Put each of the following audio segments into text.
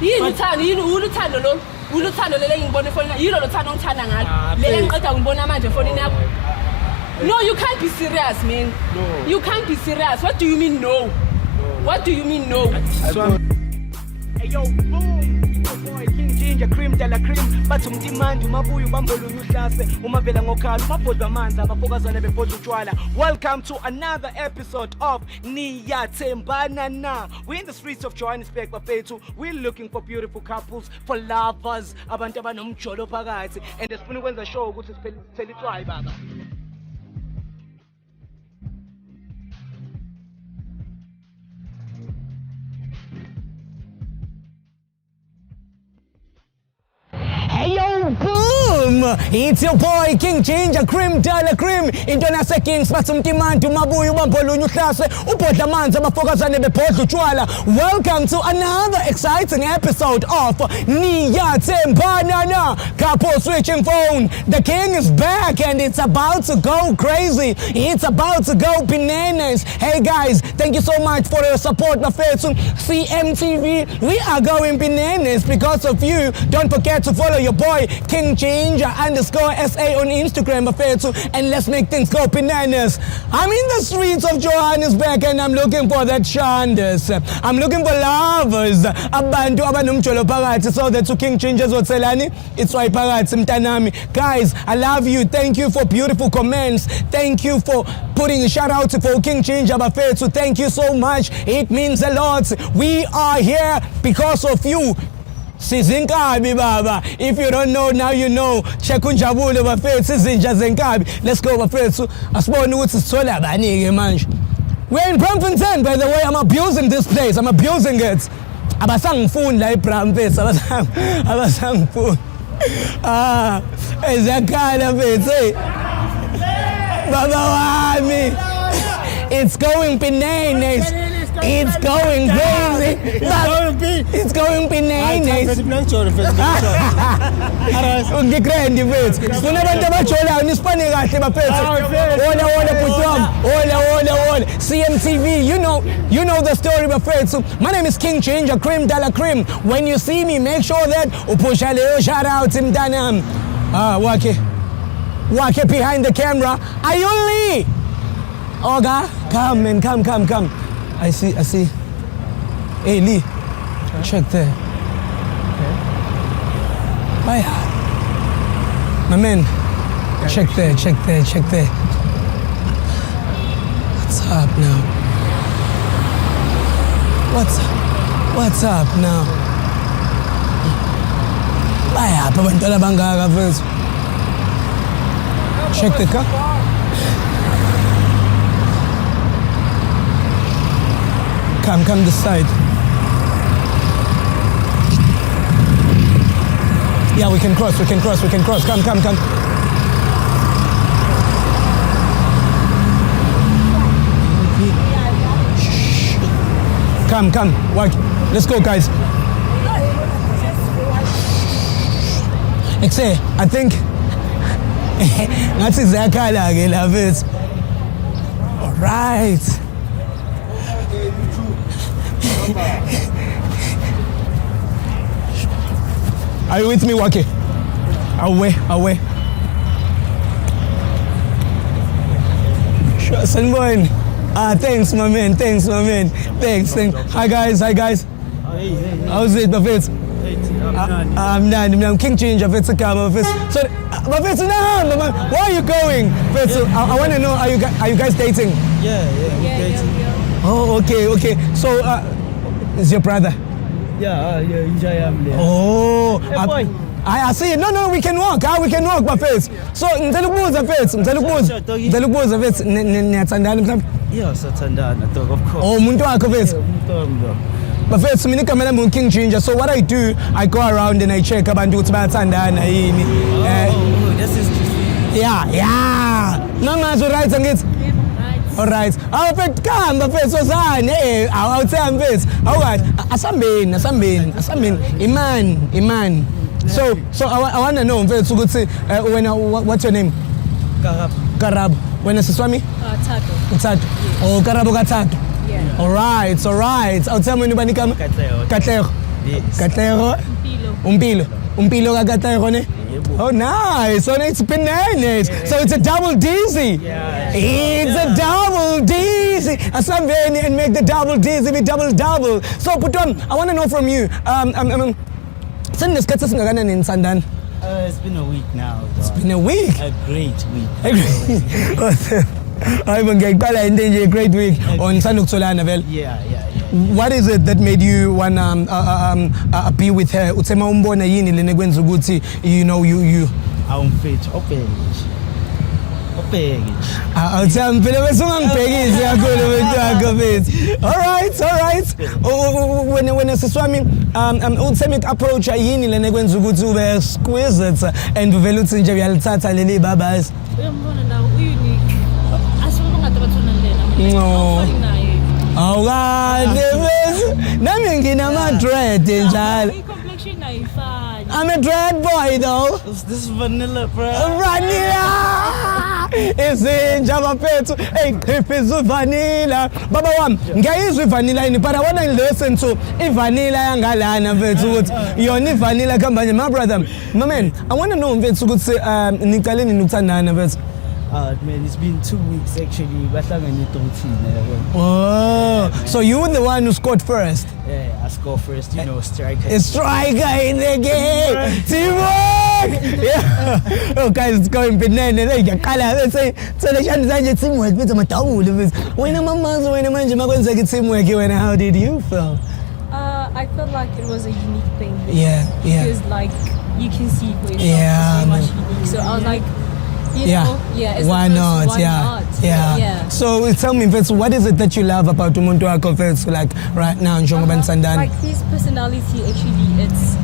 yini uthando yini uluthando lo uluthando lele ngibona efonini yilo lo thando ngithanda ngalo lele ngiqeda ngibona manje efonini yakho no you can't be serious man you can't be serious what do you mean no what do you mean no hey yo boom boy King Ginger cream de la cream bathi umtimandi umabuya ubambolunya uhlase umavela ngokhala umabhodwa amanzi abafokazana bebhodwa utshwala. Welcome to another episode of Niyathembana Na. We're in the streets of Johannesburg bafethu. We're looking for beautiful couples, for lovers, abantu abanomjolo phakathi, and sifuna ukwenza show ukuthi sithele itswayi baba. Hey yo, boom! It's your boy King Ginger Cream Dala Cream. Into nase Kings bathumtimandi umabuya ubambolunya uhlase ubhodla amanzi abafokazane bebhodla utshwala. Welcome to another exciting episode of Niyathembana Na. Couple switching phone. The king is back and it's about to go crazy. It's about to go bananas. Hey guys, thank you so much for your support bafethu. CMTV, we are going bananas because of you. Don't forget to follow your boy King Ginger _SA on Instagram bafethu, and let's make things go bananas. I'm in the streets of Johannesburg and I'm looking for that shandas. I'm looking for lovers, abantu abanomjolo phakathi, so that King Ginger zotselani it's why phakathi mntanami. Guys, I love you. Thank you for beautiful comments. Thank you for putting a shout out for King Ginger bafethu. Thank you so much. It means a lot. We are here because of you. Sizinkabi baba. If you don't know, now you know. Check unjabule bafethu izinja zenkabi. Let's go bafethu. Asibone ukuthi sithole abanike manje. We're in Braamfontein, by the way. I'm abusing this place. I'm abusing it. Abasangifuni la eBraamfontein. Abasangifuni. Ezakhala mfethu. Baba wami. It's going bananas. It's going crazy. It's going bananas. Ngigrandi mfethu. Sifuna abantu abajolayo nisipane kahle bafethu. Hola butwam. Hola. CMTV, you know the story bafethu. My name is King Ginger Cream Dala Cream. When you see me, make sure that upusha leyo shout out mntanami. Wake behind the camera. Ayuli. Oga, come man, come. I see. Hey Lee, check there. Okay. My man, check there. What's up now? What's up now? Baya, pabantala bangaka first. Check the car. Come this side. Yeah, we can cross. Come. Come. Walk. Let's go, guys. I think that's exactly how I love it. All right. Are you with me, Wake? Away. Sure, Sanboy. Thanks, my man. Thanks. Hi, guys. How's it, Buffett? I'm King Ginger, Buffett. So, Buffett, where are you going? I want to know, are you guys dating? Yeah, dating. Oh, okay. So, is your brother? Yeah, I am there. Oh, hey, boy. I see. No, we can walk. We can walk, Buffett. So, ngizalibuza Buffett, niyathandana mhlawumbe? Yeah, sathandana, dog, of course. Oh, umuntu wakho Buffett. Buffett, mina igama lami King Ginger. So what I do, I go around and I check abantu ukuthi bayathandana yini. Oh, this is just Yeah. Mama so right angithi. All right. Awufethu khamba mfethu sozane awuthemba mfethu. Awukathi asambeni. Imani. So I want to know mfethu ukuthi what's your name? Karabo. Wena siswami? Thato. Oh, Karabo kaThatho. Yeah. All right. Awuthemba nibani igama? Katlego. Yes. Katlego? Umpilo ka Katlego ne? Oh, nice. So it's bananas. So it's a double dizzy. Yeah. It's a double dizzy. Asambeni and make the double dizzy be double. So Putom, I want to know from you. Send this in Sandan. It's been a week now. It's been a week. A great week. I'm a great week on Sanuk Solana. Yeah. What is it that made you wanna be with her? Utsema umbona yini lenekwenza ukuthi you know you I'm fit. Okay. awuthampile bese ungangibhekisi kakhulu betwakho bethu. All right. Wena siswami uthemic approach yini lenekwenza ukuthi ube exquisite and vele uthi nje uyalithatha leli babazi. Uyambona nawe unique. Asifuna ungade bathona lena. No. Awukade bese nami nginama-dread njalo. I-complexion ayifani. I'm a dread boy though. This is vanilla, bro. Vanilla! Izinja baphethu eyiqhiphisa uvanilla. Baba wami ngiyayizwa ivanilla ini but I want to listen to ivanilla yangalana mfethu ukuthi yona ivanilla kuhamba nje. My brother, my man, I want to know mfethu ukuthi niqale nini ukuthandana mfethu? Man, it's been 2 weeks actually. Oh, so you were the one who scored first? Yeah, I scored first, you know, striker. A striker in the game. Teamwork. Yeah. Oh, guys, it's going banana. Let's say teamwork. How did you feel? I felt like it was a unique thing. Yeah. Because like you can see for yourself, Yeah, it's so much man. unique. So I was like, you Yeah. know, it's Why the first not? one, Yeah. Yeah. So tell me, Vets, what is it that you love about umuntu wakho, Vets, like right now in Jongo Sandani? Like his personality, actually, it's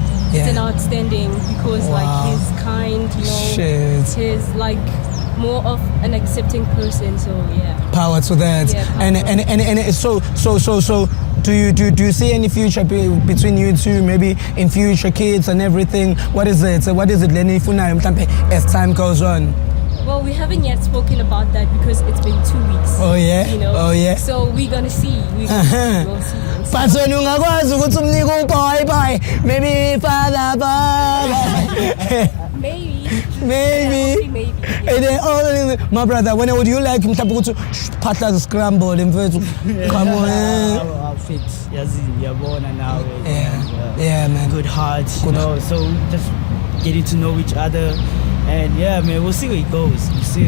an outstanding because Wow. like he's kind, you know. Shit. He's like more of an accepting person. So yeah. Power to that. Yeah, power. And so do you see any future between you two, maybe in future kids and everything? What is it? Leni ifunayo mhlambe as time goes on? Well, we haven't yet spoken about that because it's been 2 weeks. Oh yeah. You know. Oh yeah. So we're gonna see. We'll see. But wena ungakwazi ukuthi umnike boy maybe father maybe. And then my brother, when would you like mhlawumbe ukuthi phatla scramble mfethu? Come on. Our outfits, yabona now. Yeah, man. Good heart, you know. So just getting to know each other. And yeah, man, we'll see where it goes. So,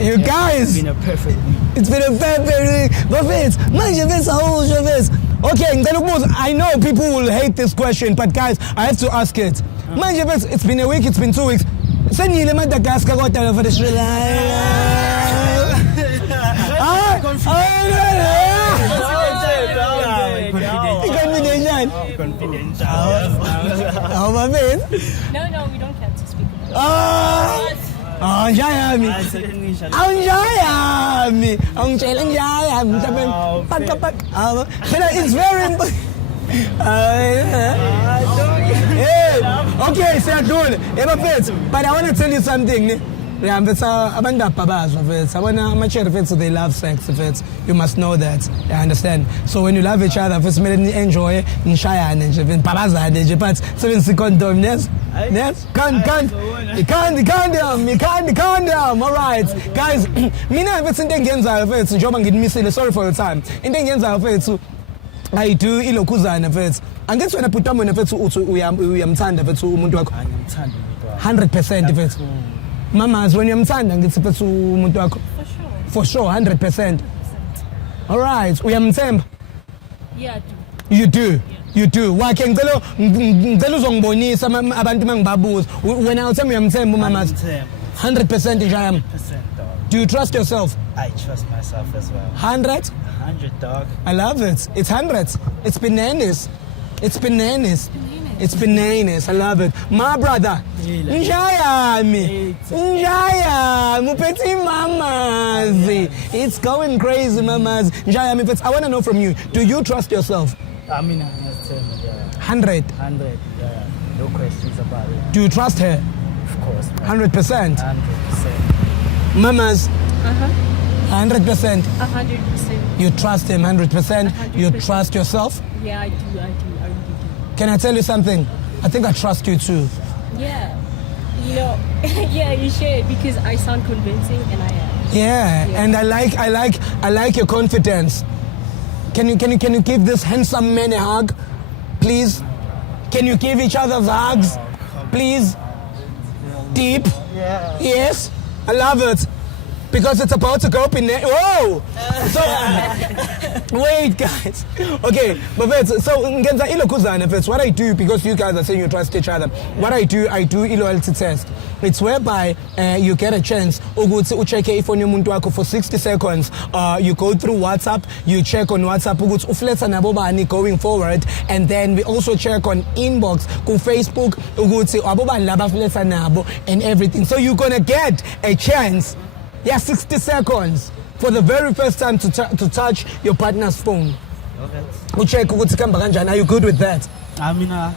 You guys! It's been a perfect week. It's been a perfect week. But Vince, manje Vince, how old is your Vince? Okay, I know people will hate this question, but guys, I have to ask it. Manje Vince, it's been a week, it's been 2 weeks. Sendile Madagascar got out for the Sri Confidential. How about Vince? No, we don't have to speak about it. Njayami. It's very important. Okay, siyadlula. But I want to tell you something. Abantu ababazwa mfethu. Abana ama-cherry mfethu, they love sex mfethu. You must know that. You understand? So when you love each other mfethu, kumele ni-enjoy, nishayane nje mfethu, babazane nje, but sebenzisa i-condom, yes? Condom. All right. Guys, mina mfethu into engiyenzayo mfethu, njengoba nginimisile, sorry for your time. Into engiyenzayo mfethu, I do ilokhuzana mfethu. Angithi wena bhuti wami mfethu uthi uyamthanda mfethu umuntu wakho? Angimthanda umuntu 100% mfethu. Mamas, when uyamthanda ngithi mfethu umuntu wakho? For sure, 100%. All right, uyamthemba? Yeah, I do. You do. Wakhe ngicela uzongibonisa abantu mangibabuza. Wena uthemba uyamthemba umamas? 100% Njayami. Do you trust yourself? I trust myself as well. 100? 100, dog. I love it. It's 100. It's bananas. I love it. My brother. Njayami. Upeti mamas. It's going crazy, mamas. Njayami, I want to know from you. Do you trust yourself? I mean, I'm not telling you, yeah. 100. 100, yeah. No questions about it. Do you trust her? Of course. 100%. 100%. Mamas. 100%. 100%. You trust him 100%. You 100%. trust yourself. Yeah, I do. I really do. Can I tell you something? I think I trust you too. Yeah. You know, yeah, you should because I sound convincing and I am. Yeah, and I like your confidence. Can you give this handsome man a hug, please? Can you give each other hugs, please? Deep. Yeah. Yes, I love it because it's about to go up in there. Whoa! So wait, guys. Okay, but wait. So ngenza ilokuzana first. What I do, because you guys are saying you trust each other, what I do loyalty test. It's whereby you get a chance ukuthi uchecke ifoni yomuntu wakho for 60 seconds. You go through WhatsApp, you check on WhatsApp ukuthi ufletha nabo bani going forward, and then we also check on inbox ku Facebook ukuthi abo bani laba fletha nabo and everything. So you're gonna get a chance. Yeah, 60 seconds for the very first time to touch your partner's phone. Okay. Ucheck ukuthi kamba kanjani. Are you good with that? I mean, On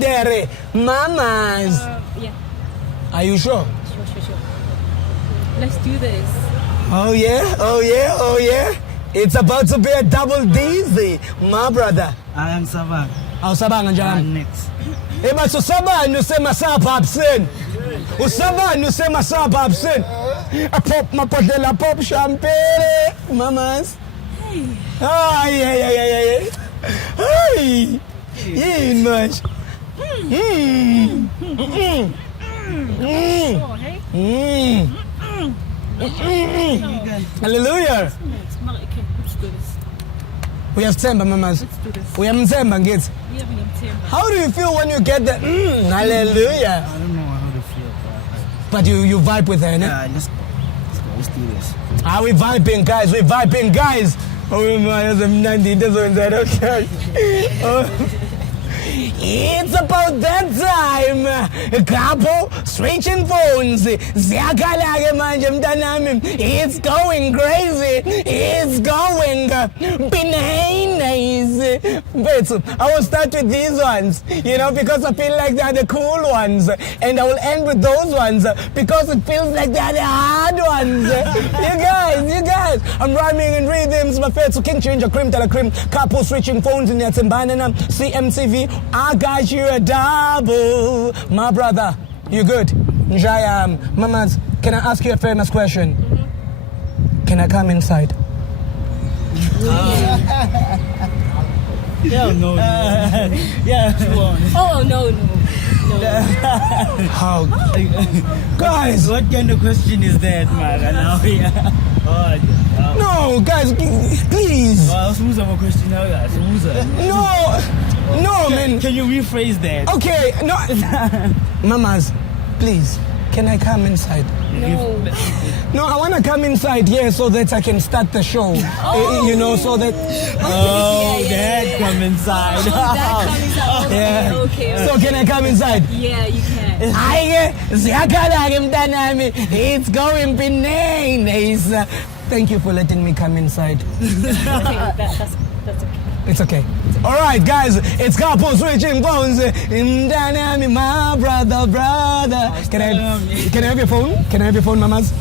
there, mamas. Yeah. Are you sure? Sure. Let's do this. Oh yeah. It's about to be a double dizzy, my brother. I am Sabang. Awusabanga njani? Next. Eba usabani usema sapa absent. Usabani usema sapa absent. A pop mapodlela pop champagne, mamas. Hey. Ah, yeah. Hey, yeah, much. Oh, hey. Hallelujah. Okay, let's do this. Uyasithemba mamas. Let's do this. Uyamthemba ngithi. Yeah, we can tear. How do you feel when you get that? Hallelujah. I don't know how to feel, But you vibe with her, ne? yeah, let's do this. Ah, we vibing, guys. Oh my, that's a mnandi. That's what okay. It's about that time. Couple switching phones. Ziyakalake manje mntanami. It's going crazy. It's going bananas. But I will start with these ones, because I feel like they're the cool ones. And I will end with those ones because it feels like they're the hard ones. You guys. I'm rhyming in rhythms. My favorite King Ginger, Cream Tala Cream. Couple switching phones in Yatimbanana. CMTV. I got you a double. My brother, you good? Njaya, mamas, can I ask you a famous question? Can I come inside? Yeah, no. Yeah, Oh, no. How? Guys, what kind of question is that, man? Now, yeah. no, guys, please. Who's our question now, guys? No, man. Can you rephrase that? Okay, no. Mamas, please, can I come inside? No. No, I want to come inside here so that I can start the show. So that... Oh, Yeah. that come inside. That comes out. Yeah. Okay. So can I come inside? Yeah, you can. It's going bananas. Thank you for letting me come inside. Okay, that's okay. It's okay. All right, guys. It's couple switching phones. My brother. Can I have your phone? Can I have your phone, mamas?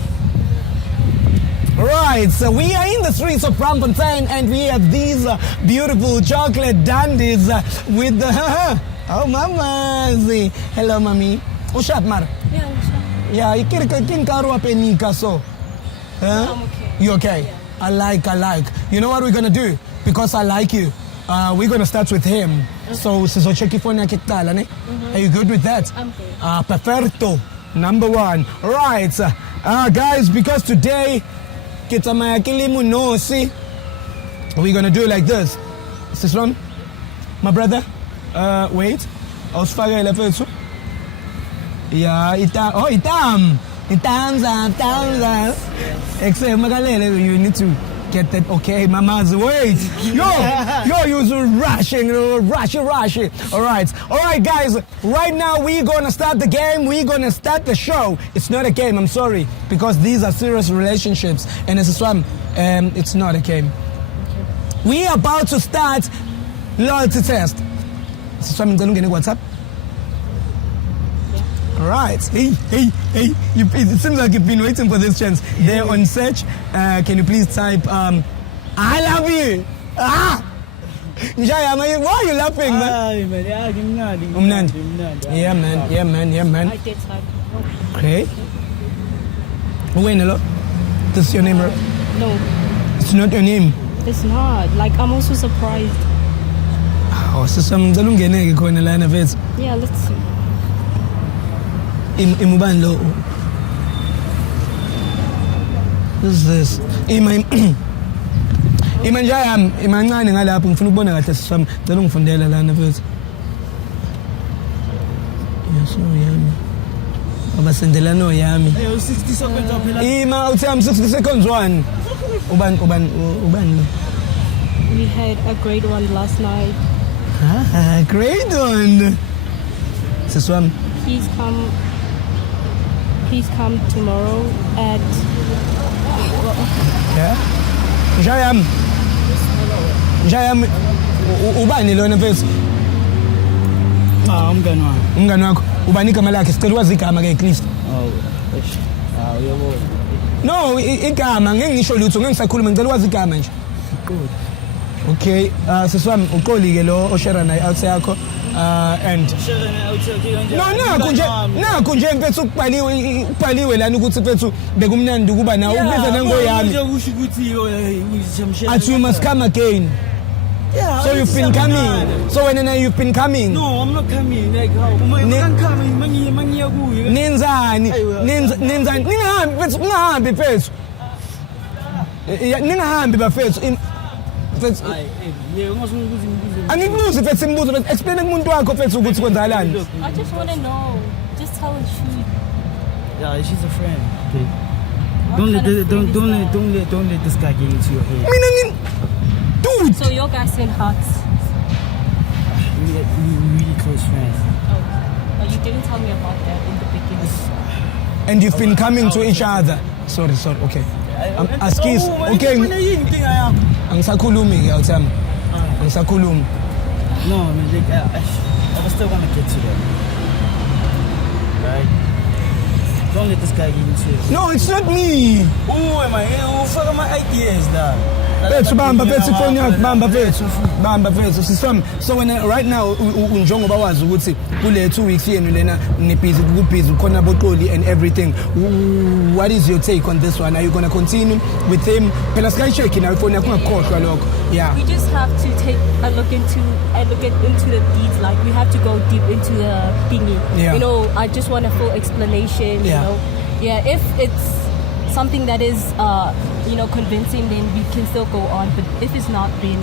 All right. So we are in the streets of Braamfontein, and we have these beautiful chocolate dandies with the. Oh, mamas. Hello, mommy. Ushap, mar. Yeah, sure. Yeah, ikin karu apenika so. Huh? I'm okay. You okay? Yeah. I like. You know what we're gonna do? Because I like you. We're gonna start with him. So check phone yakhe kuqala ne? Are you good with that? I'm good. Perfecto. Number one. All right. Guys, because today kitamaya kilimu nosi, we're gonna do like this. Is this wrong? My brother? Wait. Ausfakele fethu. Yeah, itam. Thumbs up. Except Magalele, you need to get that. Okay, mamas, wait. Yo, you're rushing. All right, guys. Right now, we're gonna start the game. We're gonna start the show. It's not a game. I'm sorry, because these are serious relationships, and as a swam, it's not a game. We are about to start loyalty test. So I'm gonna get WhatsApp. All right. Hey. It seems like you've been waiting for this chance. They're on search. Can you please type, I love you. Njaya, why are you laughing, man? Hayi man, yeah, ngimnandi. Umnandi. Yeah, man. I did type. Okay. Wait, hello. This is your name, right? No, It's not your name. it's not. Like, I'm also surprised. Oh, ngicela ungene-ke khona lana mfethu. Yeah, let's see. Imubani lo. What is this? Ima nje yami, imancane ngalapho ngifuna ukubona kahle sisami. Ngicela ungifundela lana mfethu. Yeso yami. Abasendela no yami. Hey, 60 seconds up here. Ima uthi am 60 seconds one. Ubani lo. We had a great one last night. Ah, great one. Siswami. Please come tomorrow at. Yeah. Njayami. Ubani lona mfethu? Umngani wami. Umngani wakho. Ubani igama lakhe? Sicela ukwazi igama ke at least. Oh, eish. Uyabona. No, igama ngeke ngisho lutho, ngeke ngisakhuluma, ngicela ukwazi igama nje. Good. Okay, siswami uqoli ke lo oshare naye out yakho. And nakho nje mfethu ukubhaliwe lana ukuthi mfethu bekumnandi ukuba nawe ubiza nengoyami. Ngisho ukuthi At you must come again. Yeah. So you've been coming. So when you've been coming. No, I'm not coming. Like how? I'm coming. Mangiya kuyo. Nenzani? Ningahambi mfethu, ungahambi mfethu. Ningahambi bafethu. Mfethu. Yeah, ungasuka ukuthi ngibuze. Angikubuzi mfethu simbuzo, mfethu explain kumuntu wakho mfethu ukuthi kwenzakalani. I just want to know. Just tell the truth. Yeah, she's a friend. Okay. Don't let this guy get into your head. Mina dude. So your guys send hearts. We really close friends. Oh, you didn't tell me about that in the beginning. And you've been coming to each other. Sorry, okay. Askis, okay. Angisakhulumi ke awuthami. Angisakhulumi. No, I mean, I still want to get to them. Right? Don't let this guy get into it. No, it's not me. Who am I? Who fuck my ideas, dog? Bethu bamba bethu phone yakho bamba bethu siswami. So when right now unjongo bawazi ukuthi kule 2 weeks yenu lena ni busy khona boqoli and everything. What is your take on this one? Are you going to continue with him? Phela sky checking na phone yakho ngakhohlwa lokho. Yeah. We just have to take a look into the deeds. Like, we have to go deep into the thingy. Yeah. You know, I just want a full explanation. Yeah. You know, yeah. If it's something that is convincing, then we can still go on. But if it's not, then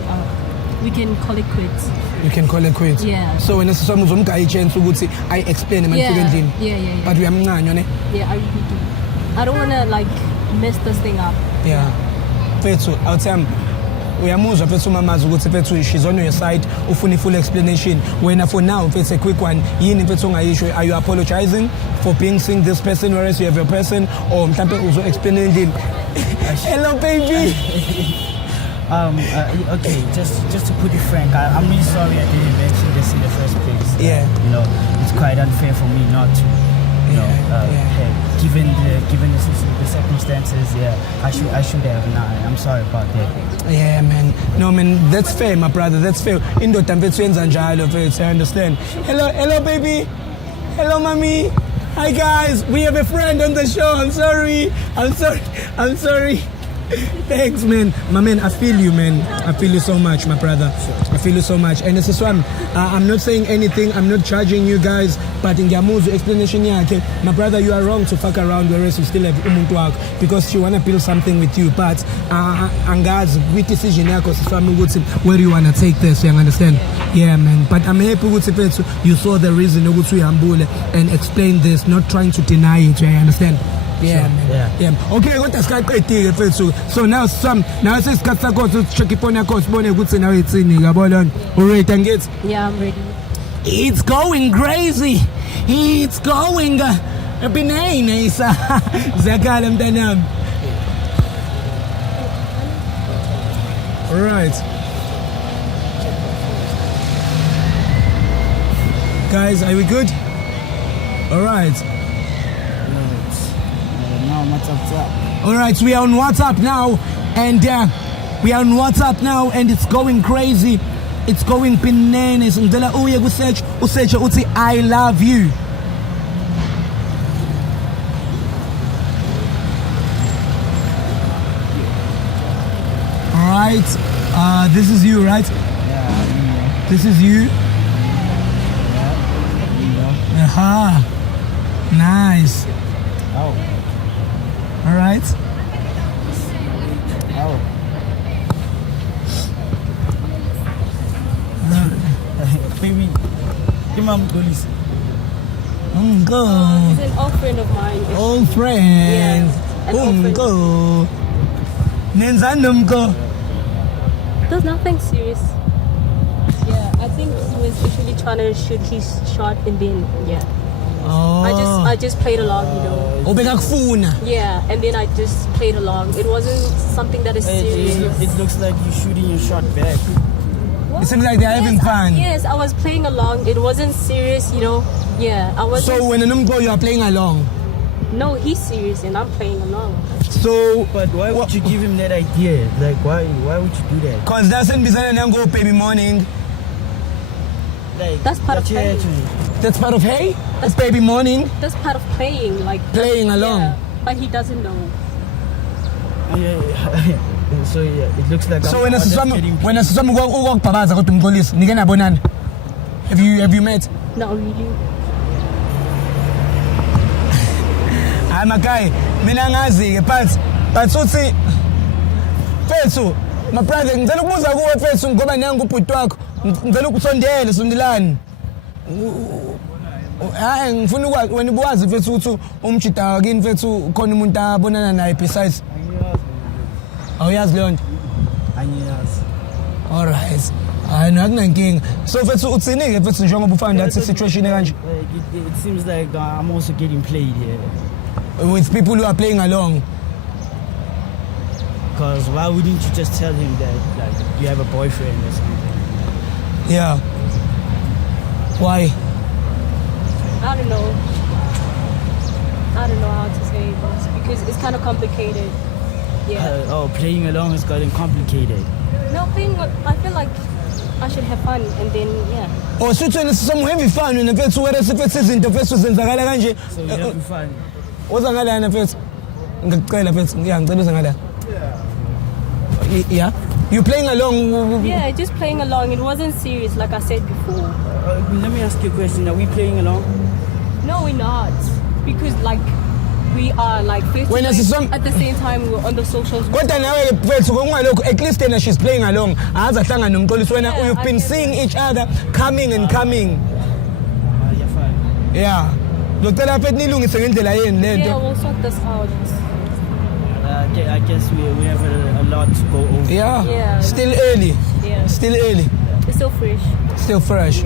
we can call it quits. You can call it quits. Yeah. So when siswami uzomka chance ukuthi I explain Yeah, emantsikendlini. yeah. But uyamncanywa ne? Yeah, I really do. I don't want to mess this thing up. Yeah. Fethu, awuthami uyamuzwa fethu mamazi ukuthi fethu she's on your side, ufuna full explanation. Wena for now fethu a quick one. Yini fethu ongayisho? Are you apologizing for being seeing this person whereas you have your person, or mhlambe uzo explain him? Hello baby. Okay, just to put it frank, I'm really sorry I didn't mention this in the first place. Yeah. It's quite unfair for me not to. Given the circumstances, I should have. Nah, I'm sorry about that. Yeah, man. No, man, that's fair, my brother. That's fair. Indoda mfethu yenza njalo mfethu, I understand. Hello baby. Hello mommy. Hi guys, we have a friend on the show. I'm sorry. Thanks, man. My man, I feel you, man. I feel you so much, my brother. I feel you so much. And this is why I'm not saying anything. I'm not judging you guys. But in Yamuzu explanation, my brother, you are wrong to fuck around whereas you still have umuntu wakho because she wanna build something with you. But angazi with decision yakho siswami ukuthi where you wanna take this. You understand? Yeah, man. But I'm happy ukuthi you saw the reason ukuthi uyambule and explain this, not trying to deny it. You understand? Yeah, man. Yeah. Okay, kodwa sikaqedile mfethu. So now sesikhathi sakho to check iphone yakho sibone ukuthi nawe itsini yabona. Alright, angithi? Yeah, I'm ready. It's going crazy. It's going bananas. Zakala mntanami. Alright. Guys, are we good? Alright. Alright, we are on WhatsApp now and it's going crazy. It's going bananas. Ngicela uye ku-search, usearch uthi I love you. Alright, this is you, right? Yeah. This is you. Aha. Nice. Oh. Alright. Oh. Baby, give my police. Go. He's an old friend of mine. Old friend. Yeah, an old friend. Go. Nenzani nomgo? There's nothing serious. Yeah, I think he was actually trying to shoot his shot and then yeah. Oh. I just played along, you know. Ubekakufuna. Yeah, and then I just played along. It wasn't something that is serious. It looks like you're shooting your shot back. It seems like they're having fun. Yes, I was playing along. It wasn't serious, you know. Yeah, I wasn't. So when a numgo, you are playing along. No, he's serious and I'm playing along. So, But why would you give him that idea? Like, why would you do that? cause that's in Bizana Nango baby morning. Like, That's part of your playing. attitude. That's part of hey? That's baby morning. That's part of playing, like Playing along. Yeah, but he doesn't know. Yeah. So yeah, it looks like. So I'm when just a getting- when a siswami ukubhabaza kodwa umxolisi nike nabonana. Have you met? Not really. Hayi makai, mina ngazi ke but uthi Fethu, my brother, ngicela ukubuza kuwe Fethu ngoba nangu ubhuti wakho. Ngicela ukusondele sondelani. Hayi ngifuna ukwazi wena ubuwazi Fethu ukuthi umjida kini Fethu khona umuntu abonana naye besides. Awuyazi leyo nto? Angiyazi. All right. Hayi nakunankinga. So Fethu utsini ke Fethu njengoba ufana that situation kanje Like, it seems like I'm also getting played here. with people who are playing along. Because why wouldn't you just tell him that like you have a boyfriend or something? Yeah. Why? I don't know. I don't know how to say this because it's kind of complicated. Yeah. Playing along has gotten complicated. No, playing. I feel like I should have fun and then yeah. Oh, suthi wena some heavy fun wena Fethu wena sifethu izinto Fethu zenzakala kanje. So you're having fun. Woza ngalana Fethu. Ngicela Fethu, ngicela uze ngala. Yeah. You playing along? Yeah, just playing along. It wasn't serious, like I said before. Let me ask you a question. Are we playing along? No, we're not because like we are like face to When I face. see some- At the same time, we're on the socials. Kodwa nawe Fethu kongalokho at least yena she's playing along. Azahlanga nomxolisi wena Yeah, you've I been get seeing each other coming and coming. You're fine. Yeah. Locela Fethu nilungise ngendlela yeni lento. Yeah, we'll sort this out. I guess we have a lot to go over. Yeah. Yeah. Still early. Yeah, Still early. it's still fresh. Still fresh.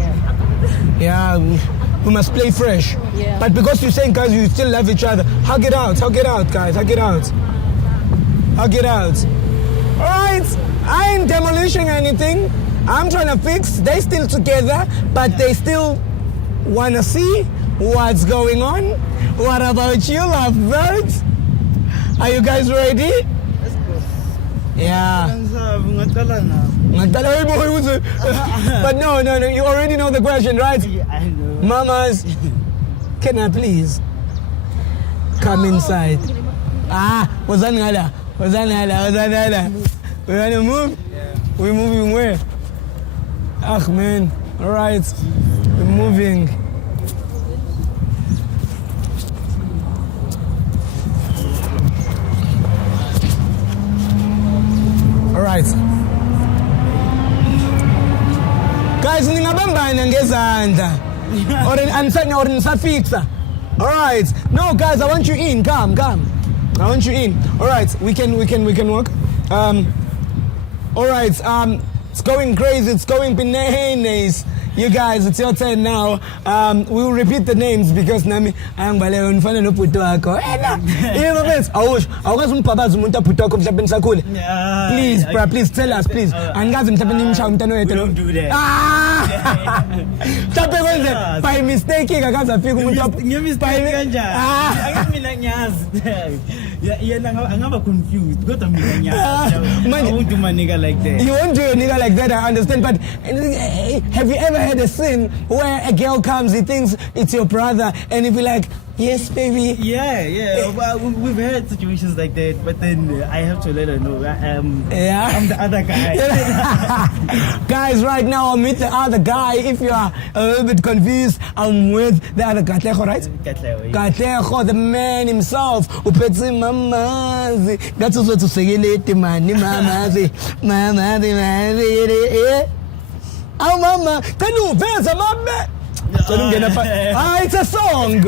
Yeah, we must play fresh. Yeah. But because you're saying, guys, you still love each other, hug it out, guys, hug it out. Hug it out. All right, I ain't demolishing anything. I'm trying to fix. They still together, but they still want to see what's going on. What about you, lovebirds? Are you guys ready? Yeah. But no, you already know the question, right? I know. Mamas, can I please come inside? Wazanala. We want to move? Yeah. We're moving where? Man. All right. We're moving. All right. Guys, ningabambana ngezandla. Or nisafixa. All right. No, guys, I want you in. Come. I want you in. All right. We can walk. All right. It's going crazy. It's going bananas. You guys, it's your turn now. We will repeat the names because nami angibalewe ngifana nobhuti wakho. Yebo mfethu, awukazi umbhabaza umuntu abhuti wakho mhlawumbe nisakhula. Yeah. Please, bro, please tell us, please. Angikaze mhlawumbe nimshaya umntana wethu. Don't do that. Mhlawumbe kwenze by mistake akaze afika umuntu Ngiyemistake kanjani? Ake mina ngiyazi. I'm confused. Go to me. Man- I won't do my nigga like that. You won't do a nigga like that, I understand. But have you ever had a scene where a girl comes, he thinks it's your brother, and he be like, yes, baby. Yeah. Well, we've had situations like that, but then I have to let her know I'm the other guy. Guys, right now I'm with the other guy. If you are a little bit confused, I'm with the other Katlego, right? Katlego, the man himself. Upetsi mamazi. That's also to say mani mamazi. Mamazi, mamazi. Oh, mama, can you veza mama? It's a song.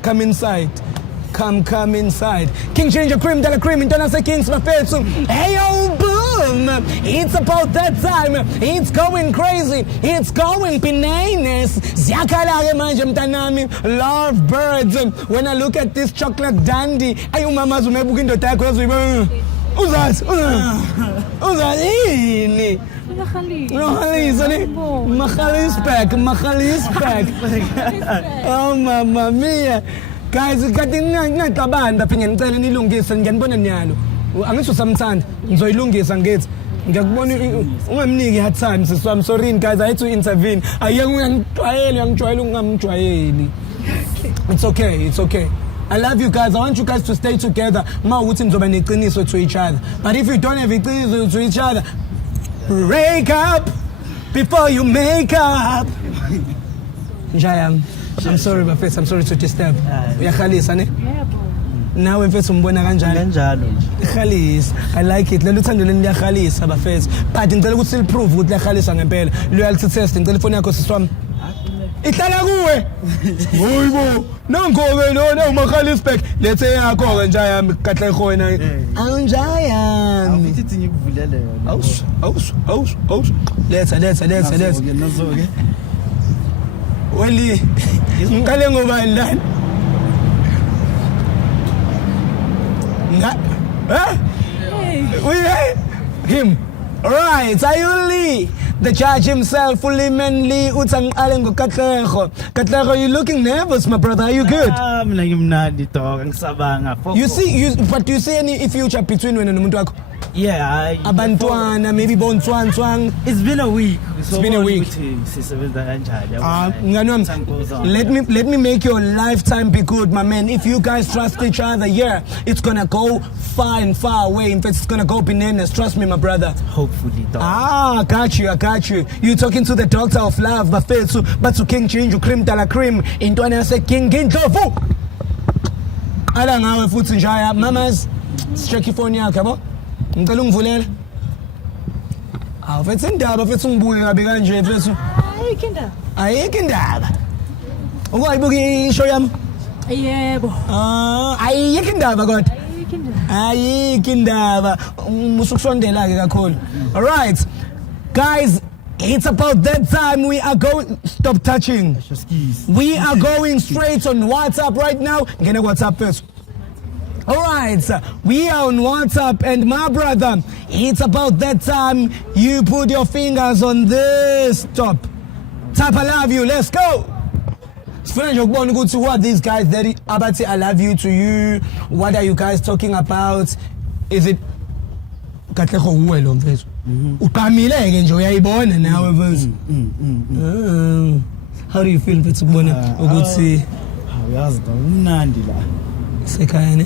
Come inside. Come inside. King Ginger Cream, Della Cream, International Kings Mafetsu. Hey, oh, boom! It's about that time. It's going crazy. It's going bananas. Ziakalage manje mtanami. Love birds. When I look at this chocolate dandy, ayu mama zumebuka indoda yakho yazoyiba. Uzazi. Ini. Machalis back. Oh, mamma mia. Guys, kathi ngicabanda phinge ngicela nilungise ngiyanibona nyalo. Angisho samthanda, ngizoyilungisa ngithi. Ngiyakubona ungamniki hard time siswami. Sorry guys, I had to intervene. Uyangijwayela ungamjwayeli. It's okay. I love you guys. I want you guys to stay together. Ma uthi nizoba neqiniso to each other. But if you don't have iqiniso to each other, break up before you make up. Njayam, I'm sorry Bafethu, I'm sorry to disturb. Uyakhalisa ne? Yebo. Nawe mfethu umbona kanjani? Kanjalo nje. Khalisa, I like it. Lelo thando leni liyakhalisa Bafethu. But ngicela ukuthi liprove ukuthi liyakhalisa ngempela. Loyalty test, ngicela ifoni yakho siswami. Ihlala kuwe. Hoyibo, nangoke lona uMakhalisback. Lethe yakho ke Njayami Katlego wena. Anjayami. Awufithi ngikuvulele yona. Aus. Letha. Nazo-ke. Weli, ngikale ngobani lana? Him. Right, Ayuli, the judge himself, fully manly, Utang Alengo Katlego. Katlego, you looking nervous, my brother. Are you good? I'm like not dito, ang sabanga. But do you see any future between when and Muntuako? Yeah, Abantwana, maybe Bontuan. It's been a week. It's been a week. Let me make your lifetime be good, my man. If you guys trust each other, yeah, it's gonna go far and far away. In fact, it's gonna go bananas. Trust me, my brother. Hopefully, dog. I got you. You talking to the doctor of love, Bafethu, but to King Ginger Cream, Dalla Cream. Into an say King Gintofu. Ala ngawe futhi njaya, mamas. Check your phone yakho, yabo. Ngicela ungivulela. Awufethu indaba fethu ngibuke kabi kanje fethu. Ayikho indaba. Ukayibuka ishow yami? Yebo. Ayikho indaba kodwa. Ayikho indaba. Musukusondela ke kakhulu. All right. Guys, it's about that time. We are going. Stop touching. We are going straight on WhatsApp right now. Ngene WhatsApp first. All right, we are on WhatsApp, and my brother, it's about that time you put your fingers on this top. Tap I love you, let's go. What these guys, Daddy Abati, I love you to you. What are you guys talking about? Is it Katlego uwelo mfethu? Uqamileke nje uyayibona nawe mfethu. How do you feel mfethu ukubona ukuthi uyazi umnandi la? Sekhaya ne?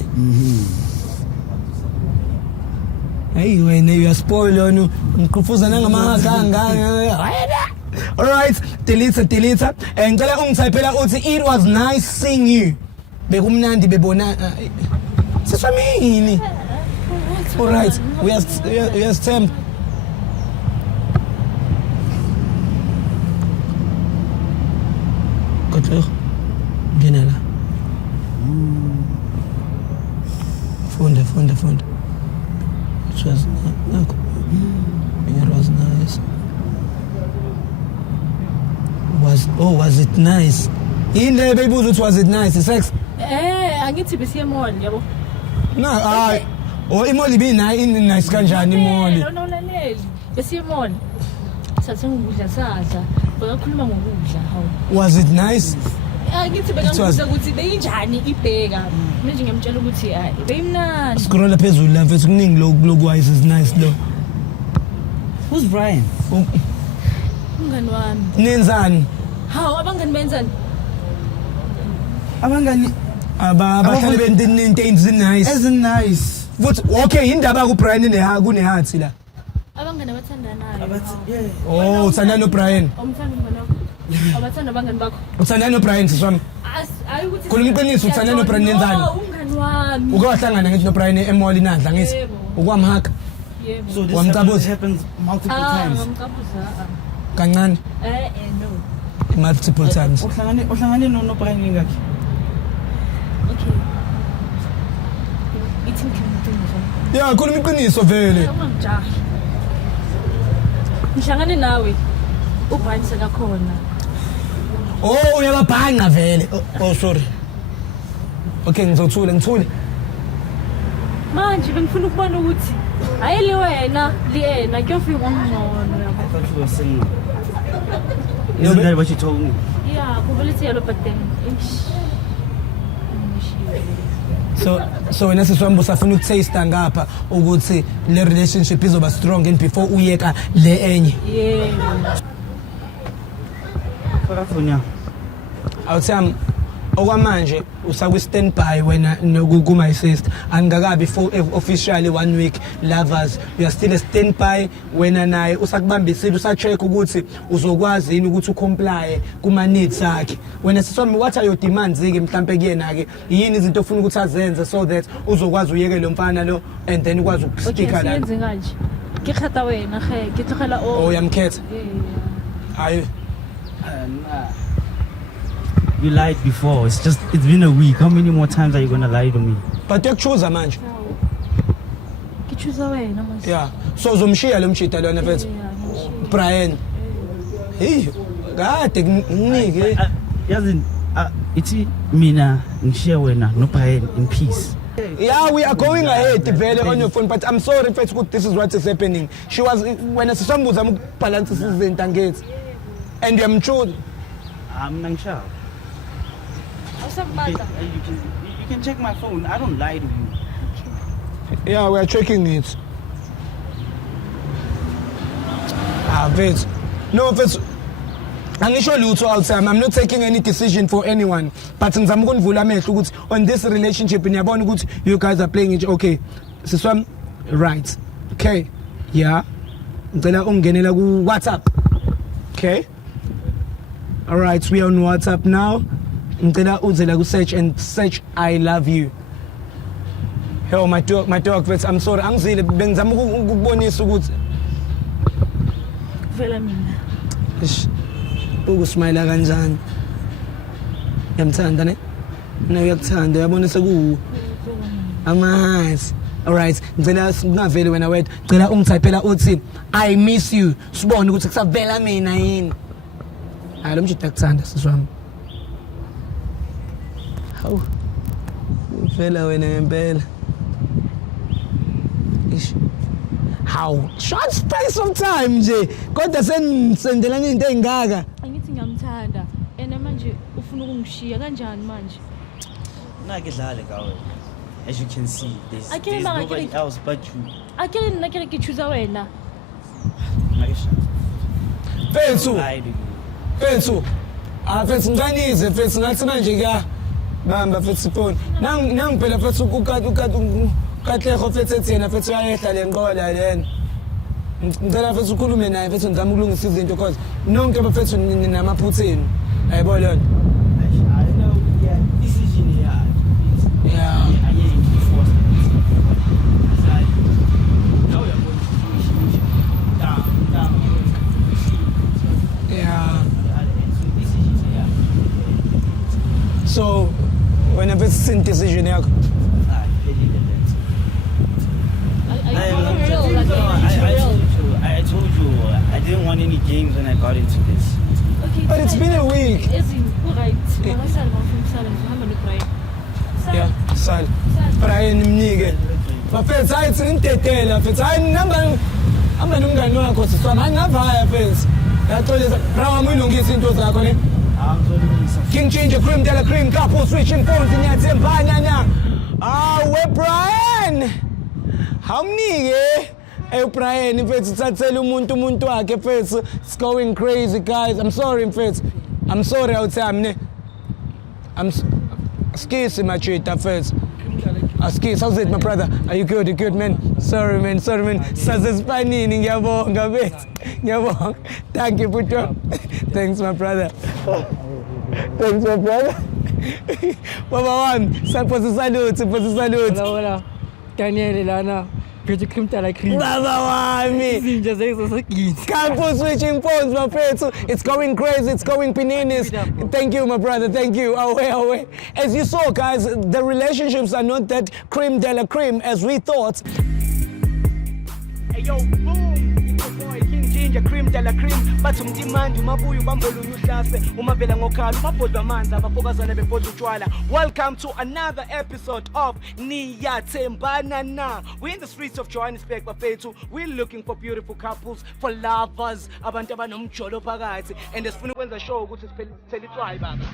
Hey, when you are spoiled on ngikufuza nangamahaganga. All right, delete. And ngicela ungithayipela uthi it was nice seeing you. Bekumnandi bebona. Siswamini. All right, we are stamp. Katlego. Genela. Funda. It was nice. Was it nice? In there, baby, was it nice? The sex? Angithi besiye mall yabo. No, imoli be nice kanjani imoli. No, besiye mall. Sathi ngikudla sadla. Bakakhuluma ngokudla hawo. Was it nice? Ngithi bengambuza ukuthi beyinjani ibheka. Mina nje ngiyamtshela ukuthi hayi beyimnandi. Scroll phezulu la mfethu kuningi lokwise is nice lo. Who's Brian? Umngani wami. Nenzani? Hawu abangani benzani? Abangani Abahlali bento nice. as in nice. Futhi okay indaba ku Brian kunehathi la. Abangani abathandanayo. Yeah. Oh uthanda no Brian. Umthanda umngani wakho. Abathanda abangani bakho. Uthanda no Brian siswami. Hayi ukuthi Khuluma iqiniso uthanda no Brian nenzani? Umngani wami. Uke wahlangana ngithi no Brian emall inandla ngithi. Yebo. Ukwamhaka Yebo. So this Wamcabuza? happens multiple times. Ngamkabuza. kancane No. multiple times. Uhlangane no Brian ngakhe. Okay. Ithi ngimthunza. Yeah, khuluma iqiniso vele. Ungangijahi. Ngihlangane nawe. Ubrian sekakhona. Oh, uyababhanga vele. Oh sorry. Okay, ngithule. Manje bengifuna ukubona ukuthi ayeli wena liyena kuyofika ngongcono I yabo. thought you were single. Isn't that what you told me? Yeah, kuvelisi yalo but then. So wena siswami usafuna ukutaste ngapha ukuthi le relationship izoba strong and before uyeka le enye. Yeah. Phakafunya. Awuthami okwamanje usakwi standby wena noku my sister angakabi for officially 1 week lovers you are still a standby wena naye usakubambisile usacheck ukuthi uzokwazi yini ukuthi ucomply kuma needs akhe wena siswami what are your demands ke mhlambe kuyena ke yini izinto ofuna ukuthi azenze so that uzokwazi uyeke lo mfana lo and then ukwazi ukusticka la Siyenze kanje. Ke khata wena ke tlogela o. oh yamkhetha hayi Nah. You lied before. It's been a week. How many more times are you gonna lie to me? but ukuchoose manje Ke choose wena manje. yeah so uzomshiya lo mshita lona mfethu Brian hey kade nginike Yazi ithi mina ngishiya wena no Brian in peace. yeah we are going ahead vele on your phone but I'm sorry mfethu this is what is happening she was when sisambuza ukubalance izinto angithi and uyamchula Nangsha. Awusabata. You can check my phone. I don't lie to you. yeah we are checking it mfethu no mfethu angisho lutho all time I'm not taking any decision for anyone but ngizama ukunivula amehlo ukuthi on this relationship niyabona ukuthi you guys are playing it okay siswami right okay yeah ngicela ungenela ku WhatsApp okay all right we are on WhatsApp now ngicela uze la ku search and search I love you. Hello my dog vet I'm sorry angizile bengizama ukubonisa ukuthi Vela mina. ish ukusmile kanjani yamthanda ne nawe uyakuthanda uyabona seku amahats all right ngicela singaveli wena wethu ngicela ungithaphela uthi I miss you sibone ukuthi kusavela mina yini hayi lo mshito akuthanda siswami hawu uvela wena ngempela ish how short space of time nje kodwa sensendelana into engaka Angithi ngiyamthanda. Ene manje ufuna ukungishiya kanjani manje? Nakidlale gawe. As you can see, there's Akele nobody makele- else but you. Akele nina kele ke choose wena. Nakisha. Fethu Lie to you. fethu fethu ngicanize fethu ngathi manje kuya bamba fethu phone nangi phela fethu ukatleho fethu ethi yena fethu uyayehla le nqola lena ngicela fethu ukhulume naye fethu ngizama ukulungisa izinto cause nonke bafethu ninamaphutha enu ayibo lona I know, yeah, decision here. yeah I ain't forced. Like, now you're going to down. yeah So decision here. so wena fethu sin decision yakho I told you I didn't want any games when I got into this. Okay. but it's been a week Right. Ngasala ngomfumsala ngihamba noBrian. yeah sal Brian mnike bafethu hayi singidedela fethu hayi namba nomngani wakho siswana hayi ngavaya fethu yaxolisa bra wami uyilungisa into zakho ne King Ginger, Cream de la Cream, couple switching phones ngiyathembana na. We Brian. Hamnike. Hey Brian, mfethu thathela umuntu wakhe mfethu. It's going crazy guys. I'm sorry mfethu. I'm sorry awuthami ne. Skis machita first. Skis, how's it my brother? Are you good? You good man? Sorry man. Sasespanini ngiyabonga mfethu. Ngiyabonga. Thank you Puto. Thanks my brother. Thanks my brother. Baba wami, saphosa salute. Hola. Daniel lana. Phethe cream tala cream. Baba wami. Izinja zezosegini. Campus switching phones, my friends. It's going crazy. It's going bananas. Thank you, my brother. Thank you. Away. As you saw, guys, the relationships are not that cream de la cream as we thought. Hey yo, boom! It's your boy King Ginger, Cream de la Cream. Bathi umtimandi umabuya ubambolunya uhlase umavela ngokhala umabhodwa amanzi abafokazana bebhodla utshwala. Welcome to another episode of Niyathembana Na. We're in the streets of Johannesburg bafethu. We're looking for beautiful couples, for lovers, abantu abanomjolo phakathi, and sifuna ukwenza show ukuthi siphelele itswayi baba.